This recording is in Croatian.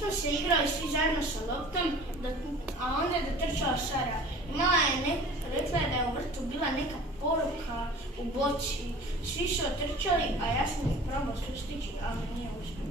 smo se igrali svi zajedno sa loptom, a onda je dotrčala Sara. Imala je rekla je da je u vrtu bila neka poruka u boci. Svi su otrčali, a ja sam ih probao sustići, ali nije uspio.